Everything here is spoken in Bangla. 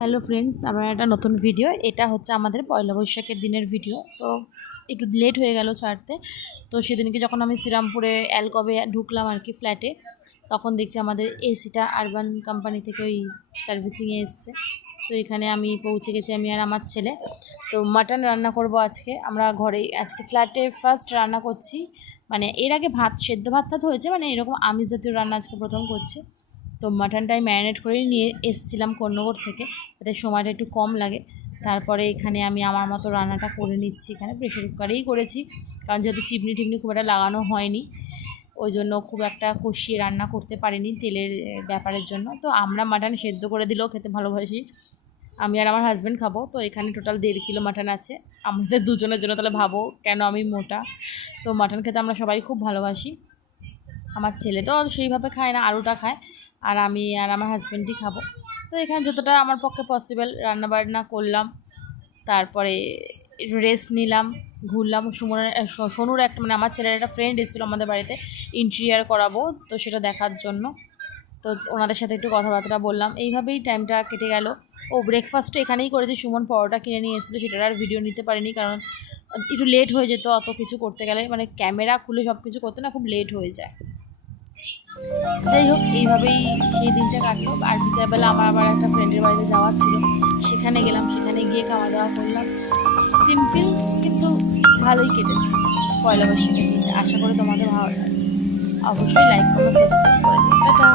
হ্যালো ফ্রেন্ডস, আমার একটা নতুন ভিডিও। এটা হচ্ছে আমাদের পয়লা বৈশাখের দিনের ভিডিও। তো একটু লেট হয়ে গেল ছাড়তে। তো সেদিনকে যখন আমি শ্রীরামপুরে অ্যালকবে ঢুকলাম আর কি ফ্ল্যাটে, তখন দেখছি আমাদের এসিটা আরবান কোম্পানি থেকে ওই সার্ভিসিংয়ে এসছে। তো এখানে আমি পৌঁছে গেছি, আমি আর আমার ছেলে। তো মাটন রান্না করব আজকে আমরা ঘরেই, আজকে ফ্ল্যাটে ফার্স্ট রান্না করছি। মানে এর আগে ভাত, সেদ্ধ ভাত হয়েছে, মানে এরকম আমিষ জাতীয় রান্না আজকে প্রথম করছি। তো মাটনটাই ম্যারিনেট করে নিয়ে এসেছিলাম কন্যগর থেকে, যাতে সময়টা একটু কম লাগে। তারপরে এখানে আমি আমার মতো রান্নাটা করে নিচ্ছি। এখানে প্রেশার কুকারেই করেছি, কারণ যেহেতু চিমনি টিমনি খুব একটা লাগানো হয়নি, ওই জন্য খুব একটা কষিয়ে রান্না করতে পারিনি তেলের ব্যাপারের জন্য। তো আমরা মাটন সেদ্ধ করে দিলেও খেতে ভালোবাসি, আমি আর আমার হাজব্যান্ড খাবো। তো এখানে টোটাল 1.5 কিলো মাটন আছে আমাদের দুজনের জন্য। তাহলে ভাবো কেন আমি মোটা। তো মাটন খেতে আমরা সবাই খুব ভালোবাসি। আমার ছেলে তো সেইভাবে খায় না, আলুটা খায়, আর আমি আর আমার হাজব্যান্ডই খাবো। তো এখানে যতটা আমার পক্ষে পসিবল রান্নাবান্না করলাম। তারপরে একটু রেস্ট নিলাম, ঘুরলাম। সোনুর একটা, মানে আমার ছেলের একটা ফ্রেন্ড এসেছিলো আমাদের বাড়িতে, ইন্টেরিয়ার করাবো, তো সেটা দেখার জন্য। তো ওনাদের সাথে একটু কথাবার্তা বললাম, এইভাবেই টাইমটা কেটে গেল। ও ব্রেকফাস্টটা এখানেই করেছি, সুমন পরোটা কিনে নিয়ে এসেছিলো, সেটার আর ভিডিও নিতে পারিনি, কারণ একটু লেট হয়ে যেত অত কিছু করতে গেলে, মানে ক্যামেরা খুলে সব কিছু করতে না খুব লেট হয়ে যায়। যাই হোক, এইভাবেই সেই দিনটা কাটলো। আর বিকেলবেলা আমার আবার একটা ফ্রেন্ডের বাড়িতে যাওয়ার ছিল, সেখানে গেলাম, সেখানে গিয়ে খাওয়া দাওয়া করলাম। সিম্পল কিন্তু ভালোই কেটেছে পয়লা বৈশাখের দিনটা। আশা করি তোমাদের ভালো লাগে। অবশ্যই লাইক, কমেন্ট, সাবস্ক্রাইব করে দিও। টাটা।